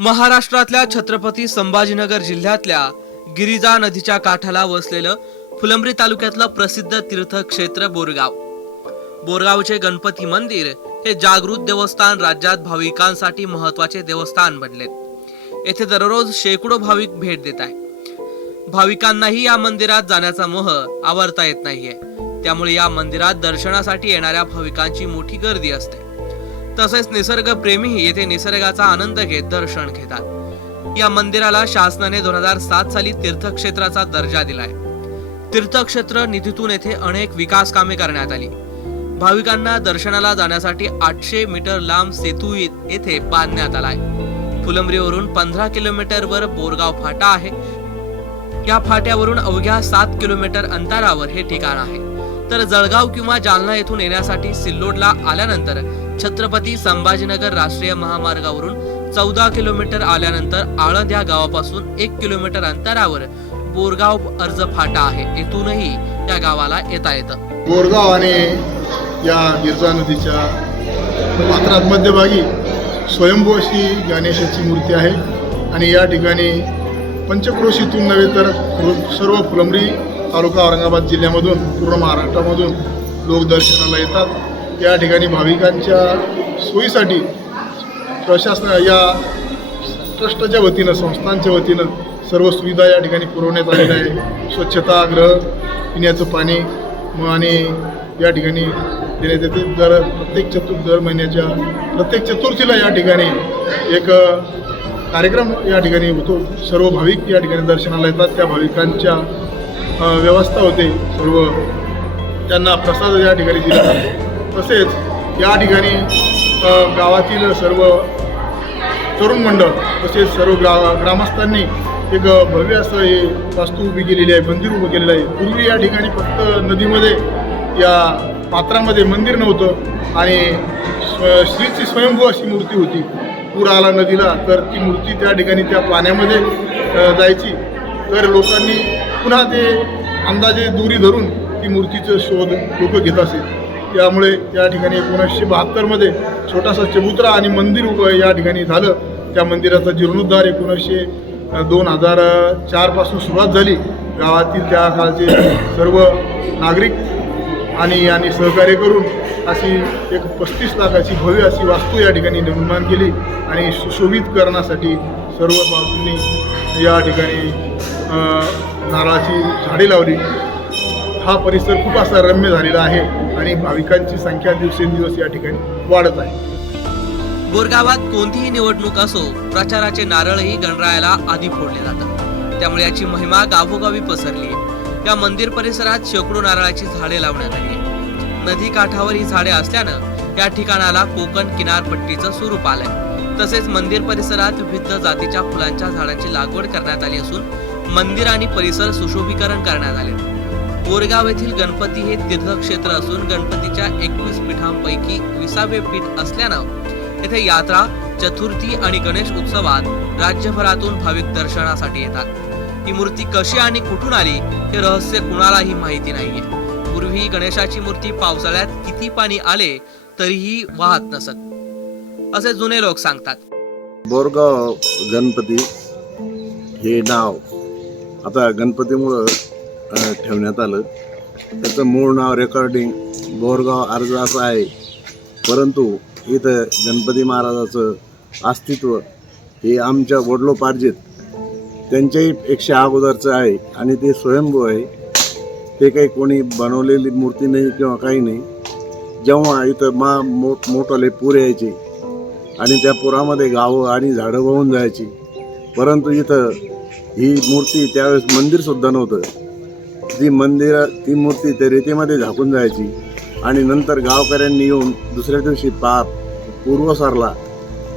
महाराष्ट्रातल्या छत्रपती संभाजीनगर जिल्ह्यातल्या गिरिजा नदीच्या काठाला वसलेलं फुलंब्री तालुक्यातलं प्रसिद्ध तीर्थक्षेत्र बोरगाव. बोरगावचे गणपती मंदिर हे जागृत देवस्थान राज्यात भाविकांसाठी महत्त्वाचे देवस्थान बनले. येथे दररोज शेकडो भाविक भेट देत आहे भाविकांनाही या मंदिरात जाण्याचा मोह आवरता येत नाहीये. त्यामुळे या मंदिरात दर्शनासाठी येणाऱ्या भाविकांची मोठी गर्दी असते. तसेच निसर्गप्रेमीही येथे निसर्गाचा आनंद घेत दर्शन घेतात. या मंदिराला शासनाने दोन हजार सात साली तीर्थक्षेत्राचा दर्जा दिलाय. तीर्थक्षेत्र निधीतून येथे अनेक विकास कामे करण्यात आली. भाविकांना दर्शनाला जाण्यासाठी आठशे मीटर लांब सेतू येथे बांधण्यात आलाय. फुलंब्रीवरून पंधरा किलोमीटरवर बोरगाव फाटा आहे. या फाट्यावरून अवघ्या सात किलोमीटर अंतरावर हे ठिकाण आहे. तर जळगाव किंवा जालना येथून येण्यासाठी सिल्लोडला आल्यानंतर छत्रपती संभाजीनगर राष्ट्रीय महामार्गावरून चौदा किलोमीटर आल्यानंतर आळंद या गावापासून एक किलोमीटर अंतरावर बोरगाव अर्ज फाटा आहे. येथूनही त्या गावाला येता येतं. बोरगाव आणि या गिरजा नदीच्या पात्रात मध्यभागी स्वयंभू अशी गणेशाची मूर्ती आहे. आणि या ठिकाणी पंचक्रोशीतून नव्हे तर सर्व फुलंबरी तालुका औरंगाबाद जिल्ह्यामधून पूर्ण महाराष्ट्रामधून लोक दर्शनाला येतात. या ठिकाणी भाविकांच्या सोयीसाठी प्रशासन या ट्रस्टच्या वतीनं संस्थांच्या वतीनं सर्व सुविधा या ठिकाणी पुरवण्यात आलेल्या आहे स्वच्छतागृह पिण्याचं पाणी म आणि या ठिकाणी देण्यात येते. दर प्रत्येक चतुर्थ दर महिन्याच्या प्रत्येक चतुर्थीला या ठिकाणी एक कार्यक्रम या ठिकाणी होतो. सर्व भाविक या ठिकाणी दर्शनाला येतात. त्या भाविकांच्या व्यवस्था होते. सर्व त्यांना प्रसाद या ठिकाणी दिला जातो. तसेच या ठिकाणी गावातील सर्व तरुण मंडळ तसेच सर्व ग्रा ग्रामस्थांनी एक भव्य असं हे वास्तू उभी केलेली आहे मंदिर उभं केलेलं आहे. पूर्वी या ठिकाणी फक्त नदीमध्ये या पात्रामध्ये मंदिर नव्हतं आणि श्रीची स्वयंभू अशी मूर्ती होती. पूर आला नदीला तर ती मूर्ती त्या ठिकाणी त्या पाण्यामध्ये जायची. तर लोकांनी पुन्हा ते अंदाजे दुरी धरून ती मूर्तीचं शोध लोक घेत असेल त्यामुळे या ठिकाणी एकोणीसशे बहात्तरमध्ये छोटासा चबुतरा आणि मंदिर उभं या ठिकाणी झालं. त्या मंदिराचा जीर्णोद्धार एकोणीसशे दोन हजार चारपासून सुरुवात झाली. गावातील त्या काळचे सर्व नागरिक आणि यांनी सहकार्य करून अशी एक पस्तीस लाखाची भव्य अशी वास्तू या ठिकाणी निर्माण केली आणि सुशोभित करण्यासाठी सर्व बाजूंनी या ठिकाणी नारळाची झाडे लावली. हा परिसर खूप असा रम्य झालेला आहे. आणि भाविकांची संख्या दिवसेंदिवस या ठिकाणी वाढत आहे. बोरगावात कोणतीही निवडणूक असो प्रचाराचे नारळही गणरायाला आधी फोडले जातात. त्यामुळे याची महिमा गावोगावी पसरली आहे. या मंदिर परिसरात शेकडो नारळाची झाडे लावण्यात आली नदी काठावर ही झाडे असल्यानं या ठिकाणाला कोकण किनारपट्टीचं स्वरूप आलंय. तसेच मंदिर परिसरात विविध जातीच्या फुलांच्या झाडांची लागवड करण्यात आली असून मंदिर आणि परिसर सुशोभीकरण करण्यात आले. बोरगाव येथील गणपती हे तीर्थक्षेत्र असून गणपतीच्या एकवीस पीठांपैकी विसावे पीठ असल्यानं येथे यात्रा चतुर्थी आणि गणेश उत्सवात राज्यभरातून भाविक दर्शनासाठी येतात. ही मूर्ती कशी आणि कुठून आली हे रहस्य कुणालाही माहिती नाहीये. पूर्वी गणेशाची मूर्ती पावसाळ्यात किती पाणी आले तरीही वाहत नसत. असे जुने लोक सांगतात. बोरगाव गणपती हे नाव. आता गणपतीमुळं ठेवण्यात आलं. त्याचं मूळ नाव रेकॉर्डिंग बोरगाव अर्ज असं आहे. परंतु इथं गणपती महाराजाचं अस्तित्व हे आमच्या वडलोपार्जित त्यांच्याही पेक्षा अगोदरचं आहे आणि ते स्वयंभू आहे. ते काही कोणी बनवलेली मूर्ती नाही किंवा काही नाही. जेव्हा इथं मा मोठ मोठाले पूर यायचे आणि त्या पुरामध्ये गावं आणि झाडं वाहून जायची. परंतु इथं ही मूर्ती त्यावेळेस मंदिरसुद्धा नव्हतं. ती मंदिर ती मूर्ती ते रेतीमध्ये झाकून जायची. आणि नंतर गावकऱ्यांनी येऊन दुसऱ्या दिवशी पा पूर्व सरला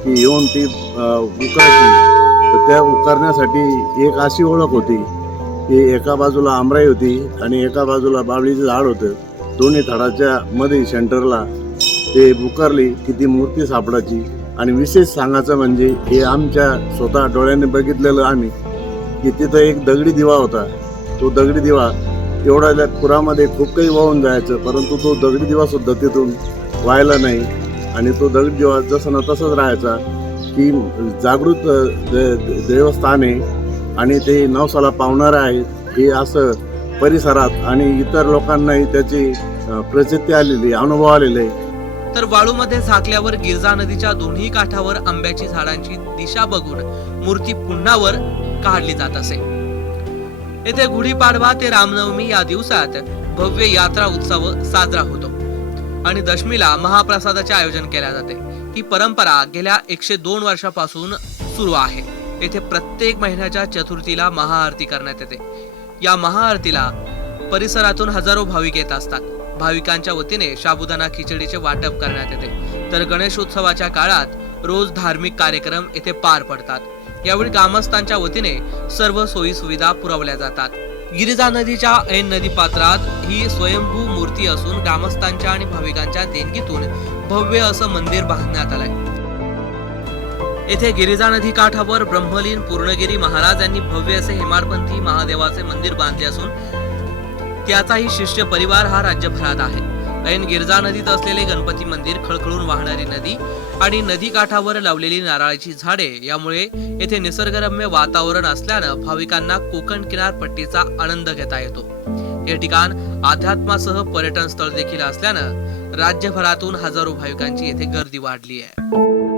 की येऊन ती उकळायची. तर त्या उकारण्यासाठी एक अशी ओळख होती की एका बाजूला आमराई होती आणि एका बाजूला बावळीचं झाड होतं. दोन्ही झाडाच्या मध्ये सेंटरला ते बुकारली की ती मूर्ती सापडायची. आणि विशेष सांगायचं म्हणजे हे आमच्या स्वतः डोळ्याने बघितलेलं आम्ही की तिथं एक दगडी दिवा होता. तो दगडी दिवा एवढा त्या खुरामध्ये खूप काही वाहून जायचं परंतु तो दगडी दिवा सुद्धा तिथून व्हायला नाही. आणि तो दगडी दिवा जसा ना तसाच राहायचा की जागृत दे- देवस्थान आहे आणि ते नवसाला पावणारं आहे हे असं परिसरात आणि इतर लोकांनाही त्याची प्रसिद्धी प्रचिती आलेली अनुभव आलेले आहे. तर वाळूमध्ये झाकल्यावर गिरजा नदीच्या दोन्ही काठावर आंब्याची झाडांची दिशा बघून मूर्ती पुन्हावर काढली जात असे. येथे गुढीपाडवा ते रामनवमी या दिवसात भव्य यात्रा उत्सव साजरा होतो. आणि दशमीला महाप्रसादाचे आयोजन केले जाते. ही परंपरा गेल्या एकशे दोन वर्षापासून सुरू आहे. येथे प्रत्येक महिन्याच्या चतुर्थीला महाआरती करण्यात येते. या महाआरतीला परिसरातून हजारो भाविक येत असतात. भाविकांच्या वतीने शाबुदाना खिचडीचे वाटप करण्यात येते. तर गणेशोत्सवाच्या काळात रोज धार्मिक कार्यक्रम येथे पार पडतात. यावेळी ग्रामस्थांच्या वतीने सर्व सोयी सुविधा पुरवल्या जातात. गिरिजा नदीच्या ऐन नदीपात्रात ही स्वयंभू मूर्ती असून ग्रामस्थांच्या आणि भाविकांच्या देणगीतून भव्य असं मंदिर बांधण्यात आलंय. येथे गिरिजा नदी काठावर ब्रह्मलीन पूर्णगिरी महाराज यांनी भव्य असे हेमाडपंथी महादेवाचे मंदिर बांधले असून त्याचाही शिष्य परिवार हा राज्यभरात आहे. ऐन गिरजा नदीत असलेले गणपती मंदिर खळखळून वाहणारी नदी आणि नदी काठावर लावलेली नारळाची झाडे यामुळे येथे निसर्गरम्य वातावरण असल्यानं भाविकांना कोकण किनारपट्टीचा आनंद घेता येतो. हे ठिकाण अध्यात्मासह पर्यटन स्थळ देखील असल्यानं राज्यभरातून हजारो भाविकांची येथे गर्दी वाढली आहे.